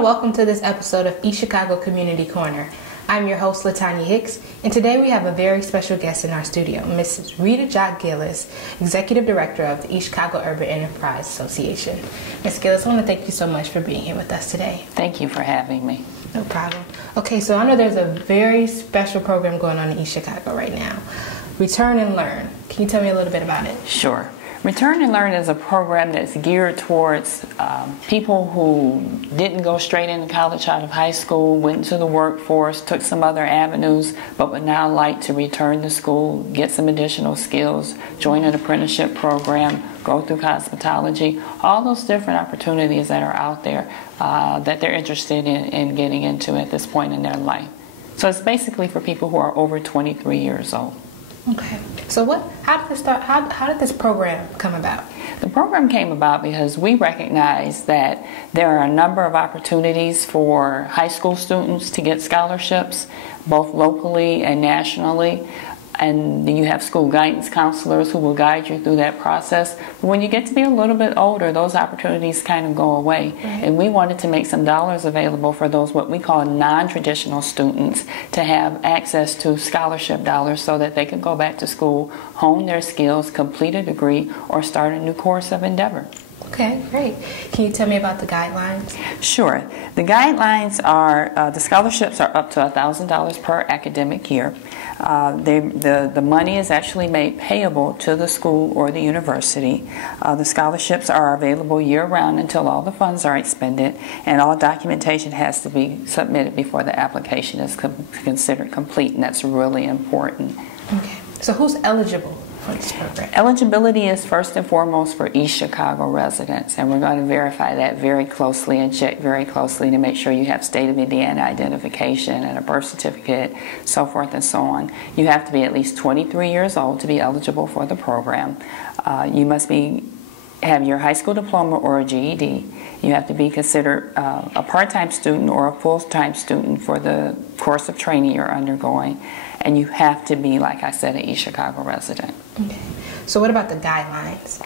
Welcome to this episode of East Chicago Community Corner. I'm your host, LaTanya Hicks, and today we have a very special guest in our studio, Mrs. Rita Jacques Gillis, Executive Director of the East Chicago Urban Enterprise Association. Ms. Gillis, I want to thank you so much for being here with us today. Thank you for having me. No problem. Okay, so I know there's a very special program going on in East Chicago right now, Return and Learn. Can you tell me a little bit about it? Sure. Return and Learn is a program that's geared towards people who didn't go straight into college out of high school, went into the workforce, took some other avenues, but would now like to return to school, get some additional skills, join an apprenticeship program, go through cosmetology, all those different opportunities that are out there that they're interested in getting into at this point in their life. So it's basically for people who are over 23 years old. Okay. So how did this start? How did this program come about? The program came about because we recognize that there are a number of opportunities for high school students to get scholarships, both locally and nationally. And you have school guidance counselors who will guide you through that process. But when you get to be a little bit older, those opportunities kind of go away. Mm-hmm. And we wanted to make some dollars available for those what we call non-traditional students to have access to scholarship dollars so that they could go back to school, hone their skills, complete a degree, or start a new course of endeavor. Okay, great. Can you tell me about the guidelines? Sure. The guidelines are, the scholarships are up to $1,000 per academic year. The money is actually made payable to the school or the university. The scholarships are available year-round until all the funds are expended, and all documentation has to be submitted before the application is considered complete, and that's really important. Okay. So who's eligible for this program? Eligibility is first and foremost for East Chicago residents, and we're going to verify that very closely and check very closely to make sure you have state of Indiana identification and a birth certificate, so forth and so on. You have to be at least 23 years old to be eligible for the program. You must have your high school diploma or a GED. You have to be considered a part-time student or a full-time student for the course of training you're undergoing. And you have to be, like I said, an East Chicago resident. Okay. So what about the guidelines?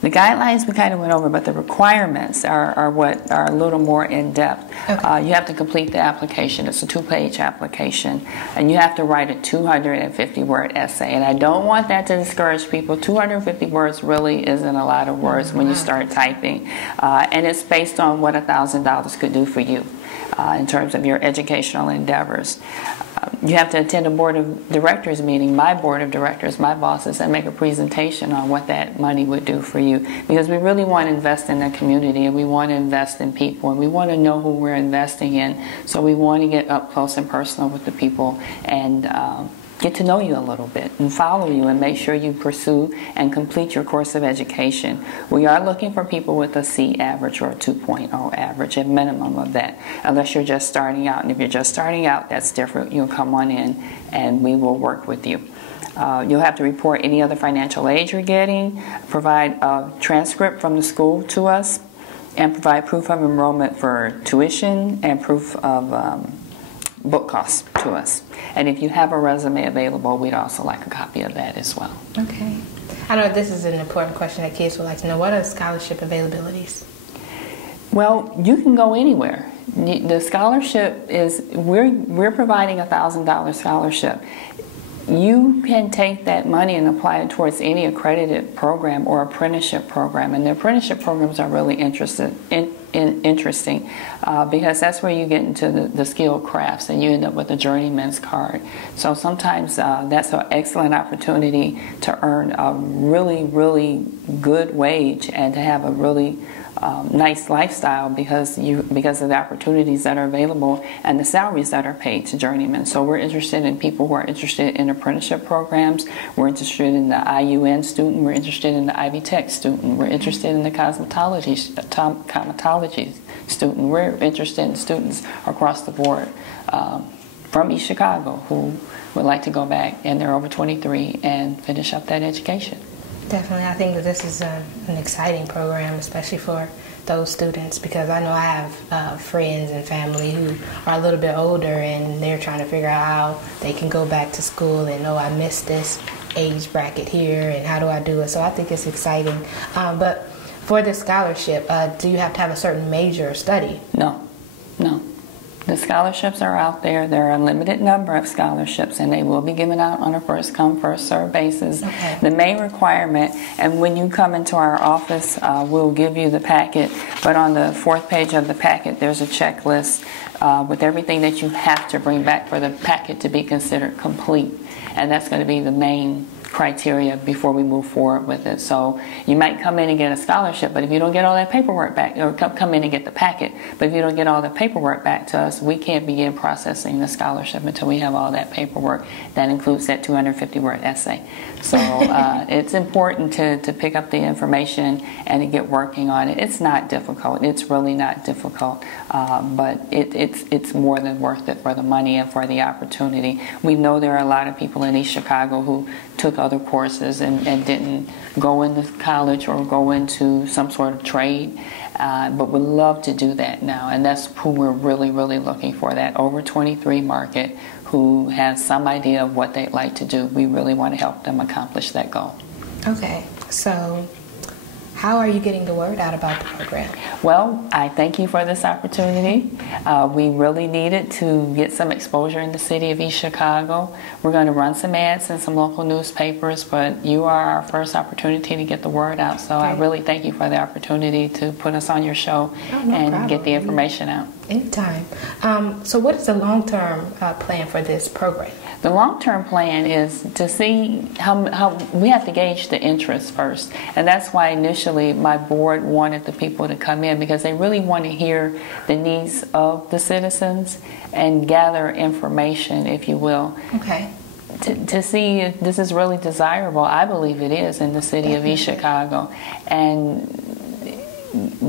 The guidelines we kind of went over, but the requirements are what are a little more in-depth. Okay. You have to complete the application. It's a 2-page application. And you have to write a 250-word essay. And I don't want that to discourage people. 250 words really isn't a lot of words when you start typing. And it's based on what $1,000 could do for you in terms of your educational endeavors. You have to attend a board of directors meeting, my board of directors, my bosses, and make a presentation on what that money would do for you. Because we really want to invest in the community, and we want to invest in people, and we want to know who we're investing in. So we want to get up close and personal with the people and get to know you a little bit and follow you and make sure you pursue and complete your course of education. We are looking for people with a C average or a 2.0 average, a minimum of that, unless you're just starting out. And if you're just starting out, that's different. You'll come on in and we will work with you. You'll have to report any other financial aid you're getting, provide a transcript from the school to us, and provide proof of enrollment for tuition and proof of book costs to us. And if you have a resume available, we'd also like a copy of that as well. Okay. I know this is an important question that kids would like to know. What are scholarship availabilities? Well, you can go anywhere. The scholarship is, we're providing $1,000 scholarship. You can take that money and apply it towards any accredited program or apprenticeship program. And the apprenticeship programs are really interesting because that's where you get into the skilled crafts and you end up with a journeyman's card. So sometimes that's an excellent opportunity to earn a really, really good wage and to have a really nice lifestyle because of the opportunities that are available and the salaries that are paid to journeymen. So we're interested in people who are interested in apprenticeship programs. We're interested in the IUN student. We're interested in the Ivy Tech student. We're interested in the cosmetology student. We're interested in students across the board from East Chicago who would like to go back and they're over 23 and finish up that education. Definitely. I think that this is an exciting program, especially for those students, because I know I have friends and family who are a little bit older and they're trying to figure out how they can go back to school and, oh, I missed this age bracket here and how do I do it? So I think it's exciting. But for this scholarship, do you have to have a certain major or study? No. The scholarships are out there. There are a limited number of scholarships, and they will be given out on a first-come, first-served basis. Okay. The main requirement, and when you come into our office, we'll give you the packet, but on the 4th page of the packet, there's a checklist with everything that you have to bring back for the packet to be considered complete, and that's going to be the main criteria before we move forward with it. So you might come in and get a scholarship, but if you don't get all that paperwork back, or come in and get the packet, but if you don't get all the paperwork back to us, we can't begin processing the scholarship until we have all that paperwork. That includes that 250-word essay. So it's important to pick up the information and to get working on it. It's not difficult. It's really not difficult, but it's more than worth it for the money and for the opportunity. We know there are a lot of people in East Chicago who took other courses and didn't go into college or go into some sort of trade, but would love to do that now, and that's who we're really looking for, that over 23 market who has some idea of what they'd like to do. We really want to help them accomplish that goal. Okay, so how are you getting the word out about the program? Well, I thank you for this opportunity. We really needed to get some exposure in the city of East Chicago. We're going to run some ads in some local newspapers, but you are our first opportunity to get the word out. So I really thank you for the opportunity to put us on your show and get the information out. Anytime. So what is the long-term plan for this program? The long-term plan is to see how we have to gauge the interest first, and that's why initially my board wanted the people to come in, because they really want to hear the needs of the citizens and gather information, if you will. Okay. To see if this is really desirable. I believe it is in the city of East Chicago, and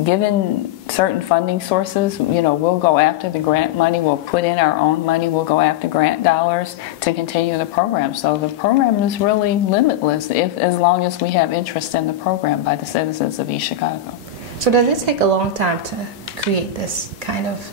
given certain funding sources, we'll go after the grant money, we'll put in our own money, we'll go after grant dollars to continue the program. So the program is really limitless as long as we have interest in the program by the citizens of East Chicago. So does it take a long time to create this kind of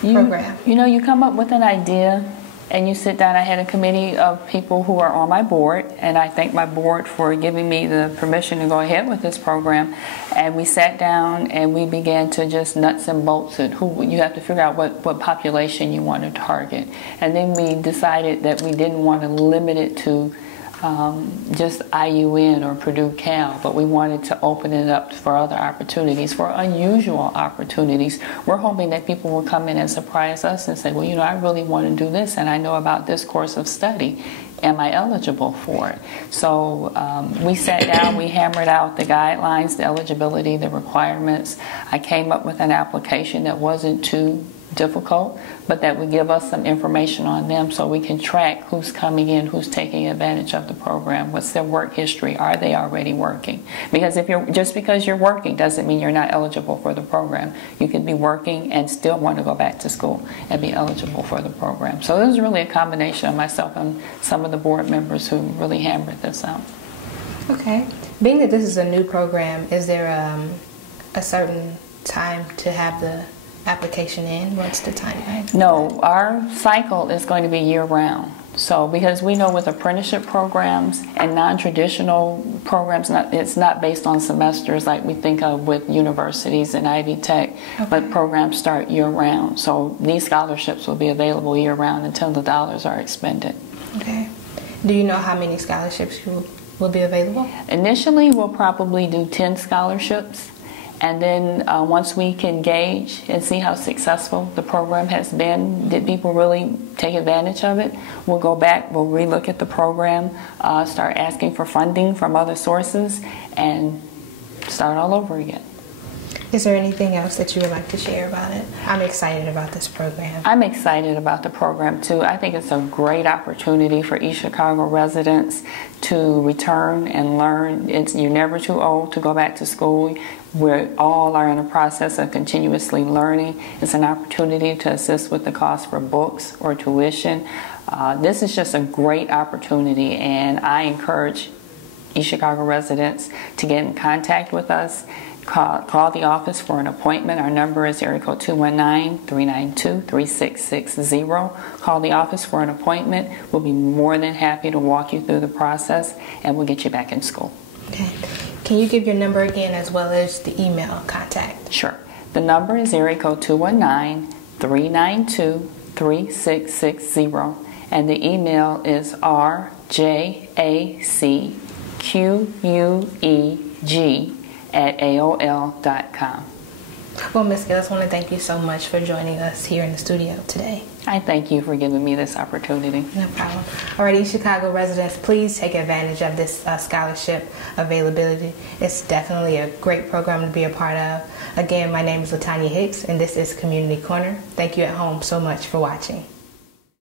program? You come up with an idea and you sit down. I had a committee of people who are on my board, and I thank my board for giving me the permission to go ahead with this program. And we sat down and we began to just nuts and bolts it. You have to figure out what population you want to target. And then we decided that we didn't want to limit it to just IUN or Purdue Cal, but we wanted to open it up for other opportunities, for unusual opportunities. We're hoping that people will come in and surprise us and say, well, I really want to do this, and I know about this course of study. Am I eligible for it? So we sat down, we hammered out the guidelines, the eligibility, the requirements. I came up with an application that wasn't too difficult, but that would give us some information on them so we can track who's coming in, who's taking advantage of the program, what's their work history, are they already working? Because just because you're working doesn't mean you're not eligible for the program. You could be working and still want to go back to school and be eligible for the program. So it was really a combination of myself and some of the board members who really hammered this out. Okay. Being that this is a new program, is there a certain time to have the application in? What's the timeline? No, our cycle is going to be year-round. So because we know with apprenticeship programs and non-traditional programs, it's not based on semesters like we think of with universities and Ivy Tech, but programs start year-round. So these scholarships will be available year-round until the dollars are expended. Okay. Do you know how many scholarships will be available? Initially, we'll probably do 10 scholarships. And then once we can gauge and see how successful the program has been, did people really take advantage of it, we'll go back, we'll relook at the program, start asking for funding from other sources, and start all over again. Is there anything else that you would like to share about it? I'm excited about this program. I'm excited about the program too. I think it's a great opportunity for East Chicago residents to return and learn. You're never too old to go back to school. We all are in a process of continuously learning. It's an opportunity to assist with the cost for books or tuition. This is just a great opportunity, and I encourage East Chicago residents to get in contact with us. Call the office for an appointment. Our number is area code 219-392-3660. Call the office for an appointment. We'll be more than happy to walk you through the process, and we'll get you back in school. Okay. Can you give your number again as well as the email contact? Sure. The number is area code 219-392-3660, and the email is rjacqueeg@aol.com. Well, Ms. Gillis, I want to thank you so much for joining us here in the studio today. I thank you for giving me this opportunity. No problem. Alrighty, Chicago residents, please take advantage of this scholarship availability. It's definitely a great program to be a part of. Again, my name is Latanya Hicks, and this is Community Corner. Thank you at home so much for watching.